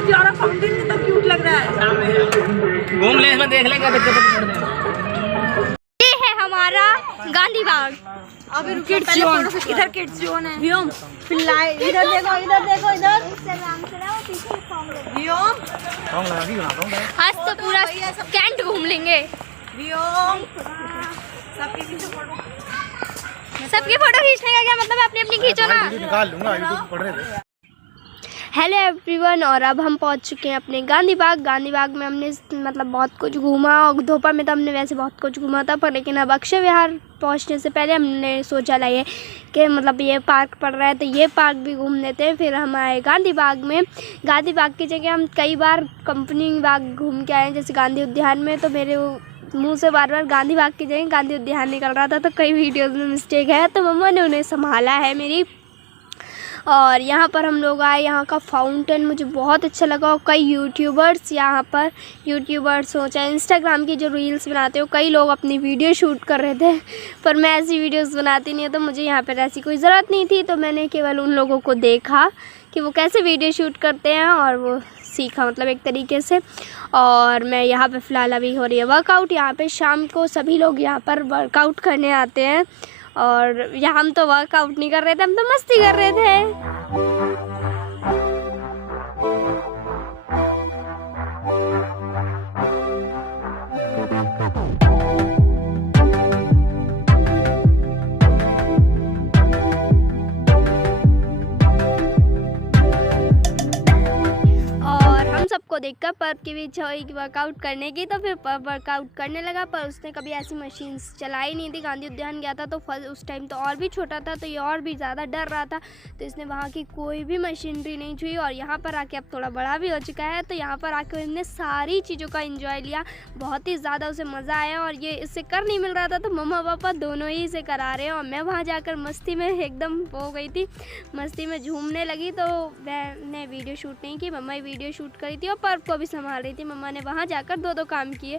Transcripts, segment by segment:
प्यारा फाउंटेन कितना क्यूट लग रहा है। घूम ले इसमें, देख लेंगे बच्चे को। ये है हमारा गांधी बाग। अभी किड्स जोन, इधर किड्स जोन है। व्योम फिलहाल इधर देखो, इधर देखो, इधर व्योम। आज तो पूरा कैंट घूम लेंगे। व्योम सबकी फोटो खींचने का क्या मतलब है? अपनी अपनी खींचो ना। निकाल लूंगा, अभी तो पढ़ रहे थे। हेलो एवरीवन, और अब हम पहुंच चुके हैं अपने गांधी बाग। गांधी बाग में हमने मतलब बहुत कुछ घूमा, और धोपा में तो हमने वैसे बहुत कुछ घूमा था, पर लेकिन अब अक्षय विहार पहुंचने से पहले हमने सोचा लाइए कि मतलब ये पार्क पड़ रहा है तो ये पार्क भी घूम लेते हैं। फिर हम आए गांधी बाग में। गांधी बाग की जगह हम कई बार कंपनी बाग घूम के आए हैं, जैसे गांधी उद्यान में, तो मेरे मुंह से बार बार गांधी बाग की जगह गांधी उद्यान निकल रहा था, तो कई वीडियोज़ में मिस्टेक है, तो मम्मा ने उन्हें संभाला है मेरी। और यहाँ पर हम लोग आए, यहाँ का फाउंटेन मुझे बहुत अच्छा लगा। और कई यूट्यूबर्स यहाँ पर, यूट्यूबर्स हो चाहे इंस्टाग्राम की जो रील्स बनाते हो, कई लोग अपनी वीडियो शूट कर रहे थे, पर मैं ऐसी वीडियोस बनाती नहीं हूँ, तो मुझे यहाँ पर ऐसी कोई ज़रूरत नहीं थी। तो मैंने केवल उन लोगों को देखा कि वो कैसे वीडियो शूट करते हैं, और वो सीखा मतलब एक तरीके से। और मैं यहाँ पे फ़िलहाल अभी हो रही है वर्कआउट। यहाँ पे शाम को सभी लोग यहाँ पर वर्कआउट करने आते हैं, और यहाँ हम तो वर्कआउट नहीं कर रहे थे, हम तो मस्ती कर रहे थे। सबको देखकर पर्व की भी इच्छा हुई कि वर्कआउट करने की, तो फिर पर्व वर्कआउट करने लगा, पर उसने कभी ऐसी मशीन्स चलाई नहीं थी। गांधी उद्यान गया था तो उस टाइम तो और भी छोटा था, तो ये और भी ज़्यादा डर रहा था, तो इसने वहाँ की कोई भी मशीनरी नहीं छुई। और यहाँ पर आके अब थोड़ा बड़ा भी हो चुका है, तो यहाँ पर आके उसने सारी चीज़ों का एंजॉय लिया, बहुत ही ज़्यादा उसे मज़ा आया। और ये इससे कर नहीं मिल रहा था, तो मम्मा पापा दोनों ही इसे करा रहे हैं, और मैं वहाँ जाकर मस्ती में एकदम हो गई थी, मस्ती में झूमने लगी। तो मैंने वीडियो शूट नहीं की, मम्मा ही वीडियो शूट करी थी और पर्व को भी संभाल रही थी। मम्मा ने वहाँ जाकर दो काम किए।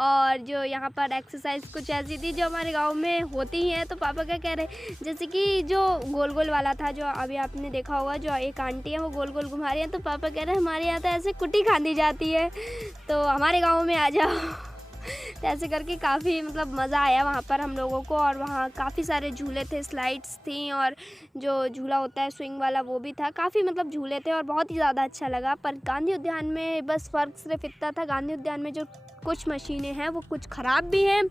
और जो यहाँ पर एक्सरसाइज कुछ ऐसी थी जो हमारे गांव में होती हैं, तो पापा क्या कह रहे, जैसे कि जो गोल गोल वाला था, जो अभी आपने देखा होगा, जो एक आंटी है वो गोल गोल घुमा रही है, तो पापा कह रहे हैं हमारे यहाँ तो ऐसे कुटी खानी जाती है, तो हमारे गाँव में आ जाओ। तो ऐसे करके काफ़ी मतलब मज़ा आया वहाँ पर हम लोगों को। और वहाँ काफ़ी सारे झूले थे, स्लाइड्स थी, और जो झूला होता है स्विंग वाला वो भी था, काफ़ी मतलब झूले थे, और बहुत ही ज़्यादा अच्छा लगा। पर गांधी उद्यान में बस फ़र्क सिर्फ इतना था, गांधी उद्यान में जो कुछ मशीनें हैं वो कुछ ख़राब भी हैं,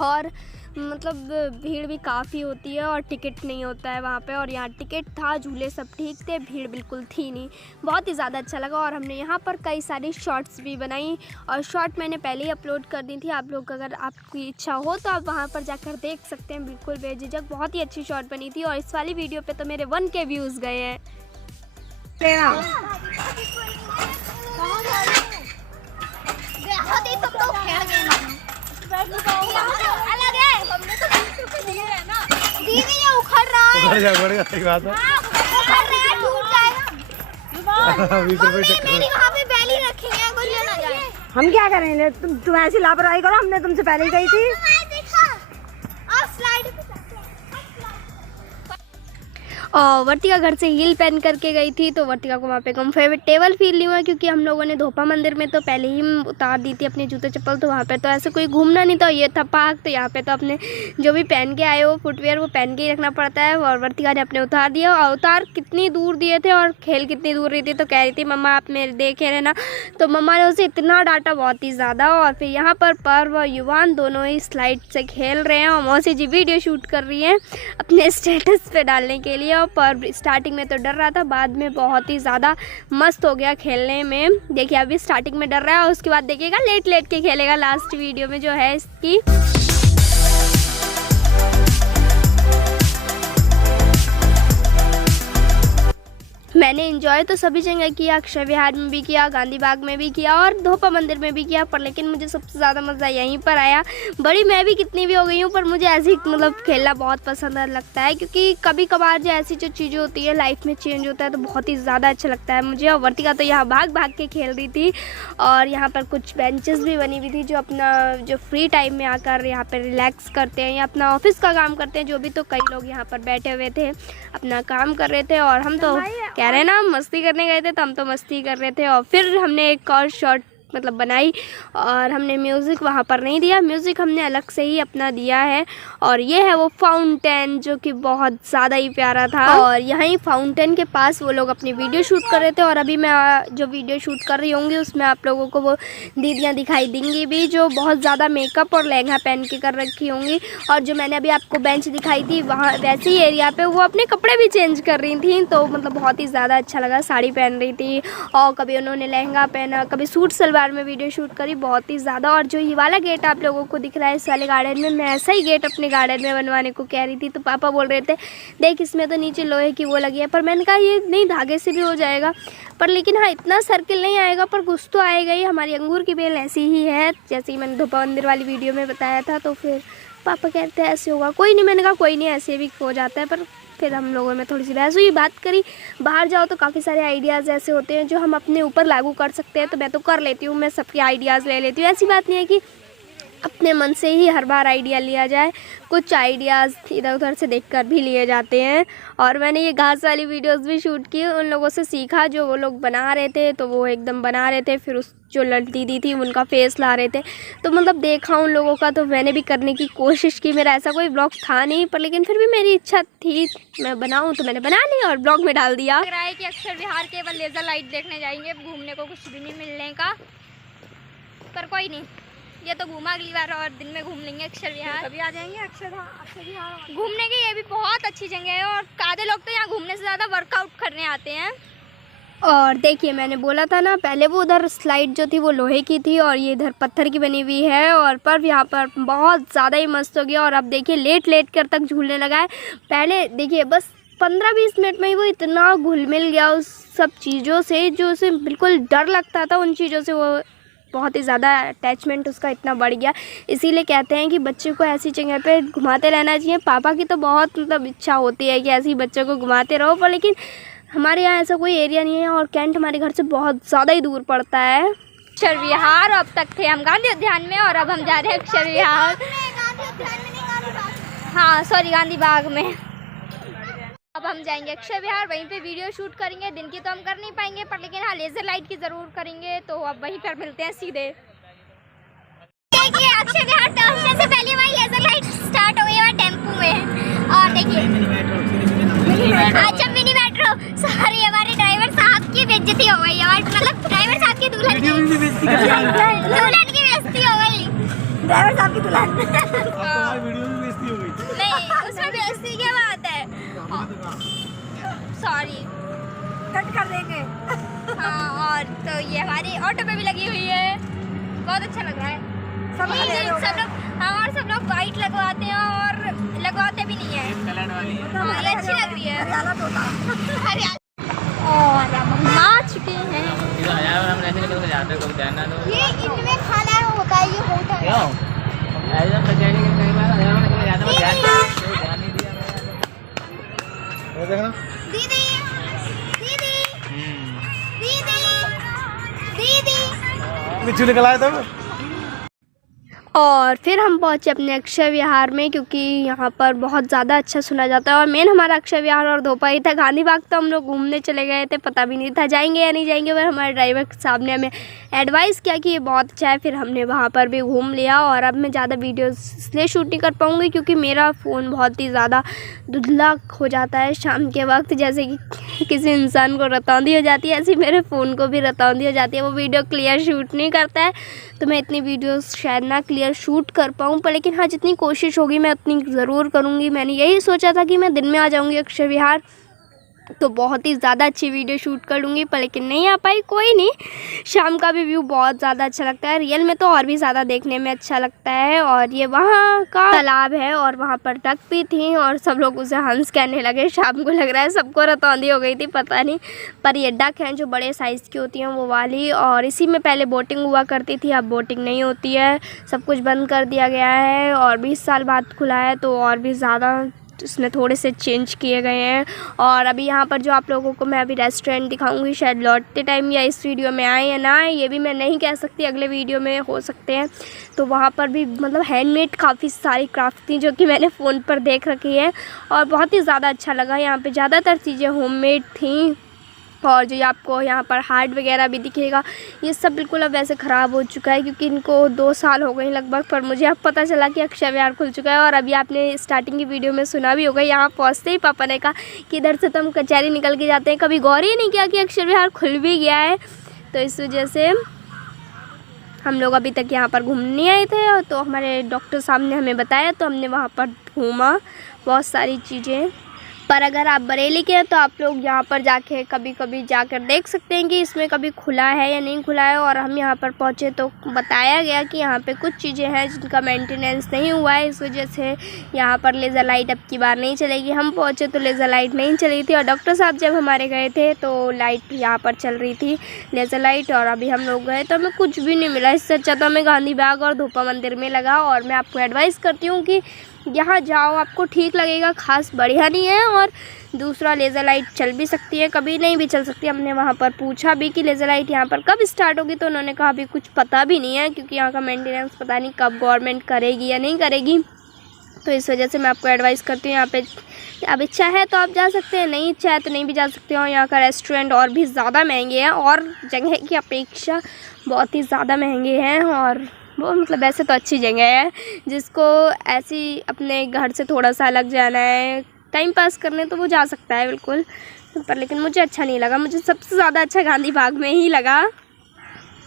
और मतलब भीड़ भी काफ़ी होती है, और टिकट नहीं होता है वहाँ पे। और यहाँ टिकट था, झूले सब ठीक थे, भीड़ बिल्कुल थी नहीं, बहुत ही ज़्यादा अच्छा लगा। और हमने यहाँ पर कई सारी शॉर्ट्स भी बनाई, और शॉर्ट मैंने पहले ही अपलोड कर दी थी। आप लोग अगर आपकी इच्छा हो तो आप वहाँ पर जाकर देख सकते हैं, बिल्कुल बेझिझक, बहुत ही अच्छी शॉर्ट बनी थी। और इस वाली वीडियो पे तो मेरे 1K व्यूज़ गए हैं। अलग है, हमने तो 20 रुपए दिए हैं ना। दीदी ये उखड़ रहा है, उखड़ जाएगा, सही बात है, उखड़ रहा है, टूट जाएगा। मेरी वहाँ पे बैली रखी है, कुछ ना जाए। हम क्या करेंगे, तुम ऐसी लापरवाही करो, हमने तुमसे पहले ही कही थी। और वर्तिका घर से हील पहन करके गई थी, तो वर्तिका को वहाँ पे कंफर्टेबल फील नहीं हुआ, क्योंकि हम लोगों ने धोपा मंदिर में तो पहले ही उतार दी थी अपने जूते चप्पल, तो वहाँ पे तो ऐसे कोई घूमना नहीं था, ये था पार्क, तो यहाँ पे तो अपने जो भी पहन के आए हो फुटवेयर वो पहन के ही रखना पड़ता है। और वर्तिका ने अपने उतार दिया, और उतार कितनी दूर दिए थे और खेल कितनी दूर रही थी, तो कह रही थी मम्मा आप मेरे देखे रहना, तो मम्मा ने उसे इतना डांटा, बहुत ही ज़्यादा। और फिर यहाँ पर पर्व और युवान दोनों ही स्लाइड से खेल रहे हैं, और मौसी जी वीडियो शूट कर रही हैं अपने स्टेटस पे डालने के लिए। और पर्व स्टार्टिंग में तो डर रहा था, बाद में बहुत ही ज़्यादा मस्त हो गया खेलने में। देखिए अभी स्टार्टिंग में डर रहा है, और उसके बाद देखिएगा लेट लेट के खेलेगा लास्ट वीडियो में जो है इसकी। मैंने एंजॉय तो सभी जगह किया, अक्षय विहार में भी किया, गांधी बाग में भी किया और धोपा मंदिर में भी किया, पर लेकिन मुझे सबसे ज़्यादा मज़ा यहीं पर आया। बड़ी मैं भी कितनी भी हो गई हूँ, पर मुझे ऐसी मतलब खेलना बहुत पसंद लगता है, क्योंकि कभी कभार जो ऐसी जो चीज़ें होती है लाइफ में चेंज होता है तो बहुत ही ज़्यादा अच्छा लगता है मुझे। और वर्तिका तो यहाँ भाग भाग के खेल रही थी और यहाँ पर कुछ बेंचेस भी बनी हुई थी जो अपना जो फ्री टाइम में आकर यहाँ पर रिलैक्स करते हैं या अपना ऑफिस का काम करते हैं जो भी, तो कई लोग यहाँ पर बैठे हुए थे अपना काम कर रहे थे और हम तो कह रहे हैं ना मस्ती करने गए थे, तो हम तो मस्ती कर रहे थे। और फिर हमने एक और शॉट मतलब बनाई और हमने म्यूज़िक वहाँ पर नहीं दिया, म्यूज़िक हमने अलग से ही अपना दिया है। और ये है वो फाउंटेन जो कि बहुत ज़्यादा ही प्यारा था और यहीं फाउंटेन के पास वो लोग अपनी वीडियो शूट कर रहे थे। और अभी मैं जो वीडियो शूट कर रही होंगी उसमें आप लोगों को वो दीदियाँ दिखाई देंगी भी जो बहुत ज़्यादा मेकअप और लहंगा पहन के कर रखी होंगी। और जो मैंने अभी आपको बेंच दिखाई थी वहाँ वैसे ही एरिया पर वो अपने कपड़े भी चेंज कर रही थी, तो मतलब बहुत ही ज़्यादा अच्छा लगा। साड़ी पहन रही थी और कभी उन्होंने लहंगा पहना, कभी सूट सलवार में वीडियो शूट करी बहुत ही ज़्यादा। और जो ये वाला गेट आप लोगों को दिख रहा है इस वाले गार्डन में, मैं ऐसा ही गेट अपने गार्डन में बनवाने को कह रही थी, तो पापा बोल रहे थे देख इसमें तो नीचे लोहे की वो लगी है, पर मैंने कहा ये नहीं धागे से भी हो जाएगा, पर लेकिन हाँ इतना सर्किल नहीं आएगा पर कुछ तो आएगा ही। हमारी अंगूर की बेल ऐसी ही है जैसे ही मैंने धोपा मंदिर वाली वीडियो में बताया था, तो फिर पापा कहते हैं ऐसे होगा, कोई नहीं, मैंने कहा कोई नहीं ऐसे भी हो जाता है। पर फिर हम लोगों में थोड़ी सी बहस हुई, बात करी। बाहर जाओ तो काफ़ी सारे आइडियाज़ ऐसे होते हैं जो हम अपने ऊपर लागू कर सकते हैं, तो मैं तो कर लेती हूँ, मैं सबके आइडियाज़ ले लेती हूँ। ऐसी बात नहीं है कि अपने मन से ही हर बार आइडिया लिया जाए, कुछ आइडियाज़ इधर उधर से देखकर भी लिए जाते हैं। और मैंने ये घास वाली वीडियोस भी शूट की, उन लोगों से सीखा जो वो लोग बना रहे थे, तो वो एकदम बना रहे थे, फिर उस जो दीदी थी उनका फेस ला रहे थे, तो मतलब देखा उन लोगों का, तो मैंने भी करने की कोशिश की। मेरा ऐसा कोई ब्लॉग था नहीं, पर लेकिन फिर भी मेरी इच्छा थी मैं बनाऊँ, तो मैंने बना लिया और ब्लॉग में डाल दिया। लग रहा है कि अक्षर विहार केवल लेज़र लाइट देखने जाएंगे, घूमने को कुछ भी नहीं मिलने का, पर कोई नहीं, ये तो घूमा अगली बार और दिन में घूम लेंगे अक्षर विहार। कभी आ जाएंगे अक्षर विहार घूमने की। ये भी बहुत अच्छी जगह है और आधे लोग तो यहाँ घूमने से ज़्यादा वर्कआउट करने आते हैं। और देखिए मैंने बोला था ना पहले वो उधर स्लाइड जो थी वो लोहे की थी और ये इधर पत्थर की बनी हुई है, और पर यहाँ पर बहुत ज़्यादा ही मस्त हो गया। और अब देखिए लेट लेट कर तक झूलने लगा है। पहले देखिए बस 15-20 मिनट में ही वो इतना घुल मिल गया उस सब चीज़ों से जो उसे बिल्कुल डर लगता था, उन चीज़ों से वो बहुत ही ज़्यादा अटैचमेंट उसका इतना बढ़ गया। इसीलिए कहते हैं कि बच्चे को ऐसी जगह पे घुमाते रहना चाहिए। पापा की तो बहुत मतलब इच्छा होती है कि ऐसे ही बच्चों को घुमाते रहो, पर लेकिन हमारे यहाँ ऐसा कोई एरिया नहीं है और कैंट हमारे घर से बहुत ज़्यादा ही दूर पड़ता है। अक्षर विहार, अब तक थे हम गांधी उद्यान में और अब हम जा रहे हैं अक्षर विहार। हाँ सॉरी, गांधी बाग में। अब हम जाएंगे अक्षर विहार, वहीं पे वीडियो शूट करेंगे। दिन की तो हम कर नहीं पाएंगे, पर लेकिन हाँ लेज़र लाइट की ज़रूर करेंगे, तो अब वहीं पर मिलते हैं सीधे। देखिए अक्षर विहार पहुंचने से पहले वहीं लेज़र लाइट स्टार्ट हो गई है टेम्पो में। और देखिए अच्छा मिनी मेट्रो, सॉरी हमारे ड्राइवर साहब की बेइज्जती हो गई और मतलब ड्राइवर साहब की दुल्हन की बेइज्जती हो गई। ड्राइवर साहब की दुल्हन नहीं, उसमें बेइज्जती क्या बात है, सॉरी कट कर देंगे। हाँ और तो ये हमारी ऑटो पे भी लगी हुई है, बहुत अच्छा लग रहा है। सब लोग हाँ, और सब लोग वाइट लगवाते हैं और लगवाते भी नहीं है, ये अच्छी लग रही है। और हम आ चुके हैं, ये इनमें खाना होता है, ये होटल दीदी दीदी दीदी दीदी बिच्छू निकल आया था। और फिर हम पहुंचे अपने अक्षय विहार में, क्योंकि यहाँ पर बहुत ज़्यादा अच्छा सुना जाता है और मेन हमारा अक्षय विहार और धोपा ही था। गांधी बाग तो हम लोग घूमने चले गए थे, पता भी नहीं था जाएंगे या नहीं जाएंगे, पर हमारे ड्राइवर साहब ने हमें एडवाइस किया कि ये बहुत अच्छा है, फिर हमने वहाँ पर भी घूम लिया। और अब मैं ज़्यादा वीडियोस इसलिए शूट नहीं कर पाऊँगी क्योंकि मेरा फ़ोन बहुत ही ज़्यादा धुंधला हो जाता है शाम के वक्त, जैसे कि किसी इंसान को रतौंधी हो जाती है ऐसी मेरे फ़ोन को भी रतौंधी हो जाती है, वो वीडियो क्लियर शूट नहीं करता है। तो मैं इतनी वीडियोस शायद ना क्लियर शूट कर पाऊँ, पर लेकिन हाँ जितनी कोशिश होगी मैं उतनी ज़रूर करूँगी। मैंने यही सोचा था कि मैं दिन में आ जाऊँगी अक्षय विहार, तो बहुत ही ज़्यादा अच्छी वीडियो शूट कर लूँगी, पर लेकिन नहीं आ पाई। कोई नहीं, शाम का भी व्यू बहुत ज़्यादा अच्छा लगता है, रियल में तो और भी ज़्यादा देखने में अच्छा लगता है। और ये वहाँ का तालाब है और वहाँ पर डक भी थी और सब लोग उसे हंस कहने लगे। शाम को लग रहा है सबको रतौंधी हो गई थी, पता नहीं, पर ये डक हैं जो बड़े साइज़ की होती हैं वो वाली। और इसी में पहले बोटिंग हुआ करती थी, अब बोटिंग नहीं होती है, सब कुछ बंद कर दिया गया है और 20 साल बाद खुला है, तो और भी ज़्यादा इसमें थोड़े से चेंज किए गए हैं। और अभी यहाँ पर जो आप लोगों को मैं अभी रेस्टोरेंट दिखाऊंगी, शायद लौटते टाइम या इस वीडियो में आए या ना आए ये भी मैं नहीं कह सकती, अगले वीडियो में हो सकते हैं। तो वहाँ पर भी मतलब हैंडमेड काफ़ी सारी क्राफ्ट थी जो कि मैंने फ़ोन पर देख रखी है और बहुत ही ज़्यादा अच्छा लगा। यहाँ पर ज़्यादातर चीज़ें होममेड थी और जो आपको यहाँ पर हार्ट वगैरह भी दिखेगा, ये सब बिल्कुल अब वैसे ख़राब हो चुका है क्योंकि इनको 2 साल हो गए लगभग। पर मुझे अब पता चला कि अक्षय विहार खुल चुका है। और अभी आपने स्टार्टिंग की वीडियो में सुना भी होगा, यहाँ पहुँचते ही पापा ने कहा कि इधर से तो हम कचहरी निकल के जाते हैं, कभी गौर ही नहीं किया कि अक्षय विहार खुल भी गया है। तो इस वजह से हम लोग अभी तक यहाँ पर घूमने आए थे, तो हमारे डॉक्टर साहब ने हमें बताया तो हमने वहाँ पर घूमा बहुत सारी चीज़ें। पर अगर आप बरेली के हैं तो आप लोग यहाँ पर जाके कभी कभी जाकर देख सकते हैं कि इसमें कभी खुला है या नहीं खुला है। और हम यहाँ पर पहुँचे तो बताया गया कि यहाँ पे कुछ चीज़ें हैं जिनका मेंटेनेंस नहीं हुआ है, इस वजह से यहाँ पर लेज़र लाइट अब की बार नहीं चलेगी। हम पहुँचे तो लेज़र लाइट नहीं चली थी और डॉक्टर साहब जब हमारे गए थे तो लाइट यहाँ पर चल रही थी, लेज़र लाइट। और अभी हम लोग गए तो हमें कुछ भी नहीं मिला, इससे अच्छा तो हमें गांधी बाग और धूपा मंदिर में लगा। और मैं आपको एडवाइस करती हूँ कि यहाँ जाओ, आपको ठीक लगेगा, खास बढ़िया नहीं है। और दूसरा लेज़र लाइट चल भी सकती है, कभी नहीं भी चल सकती। हमने वहाँ पर पूछा भी कि लेज़र लाइट यहाँ पर कब स्टार्ट होगी, तो उन्होंने कहा अभी कुछ पता भी नहीं है क्योंकि यहाँ का मेंटेनेंस पता नहीं कब गवर्नमेंट करेगी या नहीं करेगी। तो इस वजह से मैं आपको एडवाइस करती हूँ यहाँ पे अब इच्छा है तो आप जा सकते हैं, नहीं इच्छा है तो नहीं भी जा सकते हो। यहाँ का रेस्टोरेंट और भी ज़्यादा महंगे हैं और जगह की अपेक्षा बहुत ही ज़्यादा महंगे हैं। और वो मतलब ऐसे तो अच्छी जगह है, जिसको ऐसी अपने घर से थोड़ा सा अलग जाना है टाइम पास करने तो वो जा सकता है बिल्कुल। पर लेकिन मुझे अच्छा नहीं लगा, मुझे सबसे ज़्यादा अच्छा गांधी बाग में ही लगा।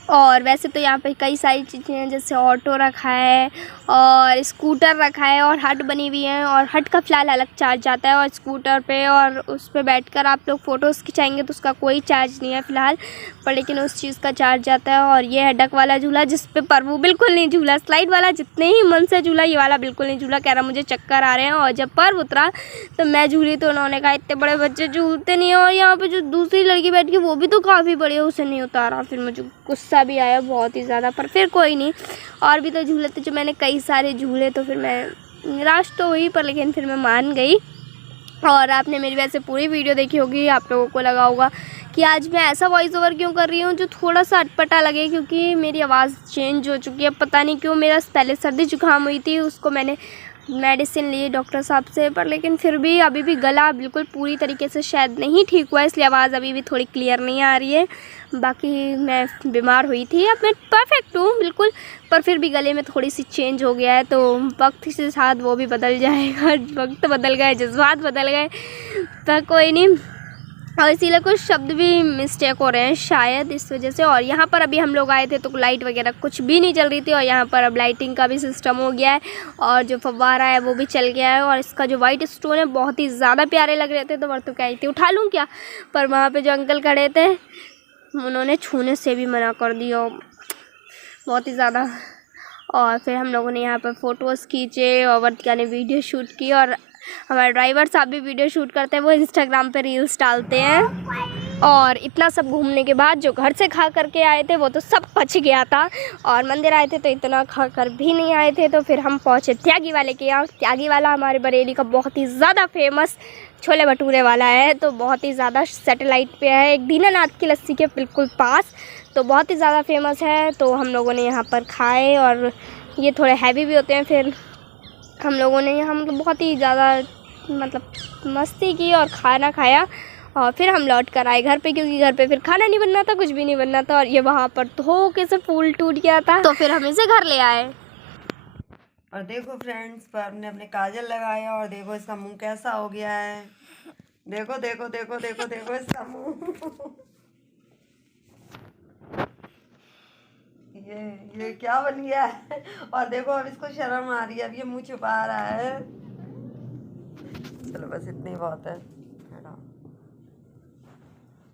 और वैसे तो यहाँ पे कई सारी चीज़ें हैं, जैसे ऑटो रखा है और स्कूटर रखा है और हट बनी हुई है। और हट का फ़िलहाल अलग चार्ज आता है और स्कूटर पे और उस पे बैठकर आप लोग फ़ोटोज़ खिंचाएंगे तो उसका कोई चार्ज नहीं है फ़िलहाल, पर लेकिन उस चीज़ का चार्ज आता है। और ये है डक वाला झूला जिस पे प्रभु बिल्कुल नहीं झूला, स्लाइड वाला जितने ही मन से झूला, ये वाला बिल्कुल नहीं झूला, कह रहा मुझे चक्कर आ रहे हैं। और जब पर्व उतरा तो मैं झूली तो उन्होंने कहा इतने बड़े बच्चे झूलते नहीं हैं। और यहाँ पर जो दूसरी लड़की बैठ गई वो भी तो काफ़ी बड़ी है, उसे नहीं उतारा। फिर मुझे गुस्सा भी आया बहुत ही ज़्यादा, पर फिर कोई नहीं, और भी तो झूले थे जो मैंने कई सारे झूले, तो फिर मैं निराश तो हुई पर लेकिन फिर मैं मान गई। और आपने मेरी वैसे पूरी वीडियो देखी होगी, आप लोगों को लगा होगा कि आज मैं ऐसा वॉइस ओवर क्यों कर रही हूँ जो थोड़ा सा अटपटा लगे, क्योंकि मेरी आवाज़ चेंज हो चुकी है। पता नहीं क्यों, मेरा पहले सर्दी जुकाम हुई थी, उसको मैंने मेडिसिन ली डॉक्टर साहब से, पर लेकिन फिर भी अभी भी गला बिल्कुल पूरी तरीके से शायद नहीं ठीक हुआ, इसलिए आवाज़ अभी भी थोड़ी क्लियर नहीं आ रही है। बाकी मैं बीमार हुई थी, अब मैं परफेक्ट हूँ बिल्कुल, पर फिर भी गले में थोड़ी सी चेंज हो गया है, तो वक्त के साथ वो भी बदल जाएगा। वक्त बदल गए, जज्बात बदल गए, तो कोई नहीं। और इसीलिए कुछ शब्द भी मिस्टेक हो रहे हैं शायद इस वजह से। और यहाँ पर अभी हम लोग आए थे तो लाइट वगैरह कुछ भी नहीं चल रही थी, और यहाँ पर अब लाइटिंग का भी सिस्टम हो गया है और जो फव्वारा है वो भी चल गया है। और इसका जो वाइट स्टोन है बहुत ही ज़्यादा प्यारे लग रहे थे, तो वर्तु कह रही थी उठा लूँ क्या, पर वहाँ पर जो अंकल खड़े थे उन्होंने छूने से भी मना कर दिया बहुत ही ज़्यादा। और फिर हम लोगों ने यहाँ पर फ़ोटोज़ खींचे और वर्तिका ने वीडियो शूट की, और हमारे ड्राइवर साहब भी वीडियो शूट करते हैं, वो इंस्टाग्राम पे रील्स डालते हैं। और इतना सब घूमने के बाद जो घर से खा करके आए थे वो तो सब पच गया था, और मंदिर आए थे तो इतना खा कर भी नहीं आए थे। तो फिर हम पहुँचे त्यागी वाले के यहाँ। त्यागी वाला हमारे बरेली का बहुत ही ज़्यादा फेमस छोले भटूरे वाला है, तो बहुत ही ज़्यादा सैटेलाइट पे है, एक दीनानाथ की लस्सी के बिल्कुल पास, तो बहुत ही ज़्यादा फेमस है। तो हम लोगों ने यहाँ पर खाए, और ये थोड़े हैवी भी होते हैं। फिर हम लोगों ने यहाँ मतलब बहुत ही ज़्यादा मतलब मस्ती की और खाना खाया, और फिर हम लौट कर आए घर पे, क्योंकि घर पे फिर खाना नहीं बनना था, कुछ भी नहीं बनना था। और ये वहाँ पर धोखे से फूल टूट गया था, तो फिर हम इसे घर ले आए। और देखो फ्रेंड्स, पर ने अपने काजल लगाया और देखो इसका मुंह कैसा हो गया है। देखो देखो देखो देखो देखो इसका मुंह। ये क्या बन गया है। और देखो अब इसको शर्म आ रही है, अब ये मुंह छुपा रहा है। चलो बस इतनी बहुत है।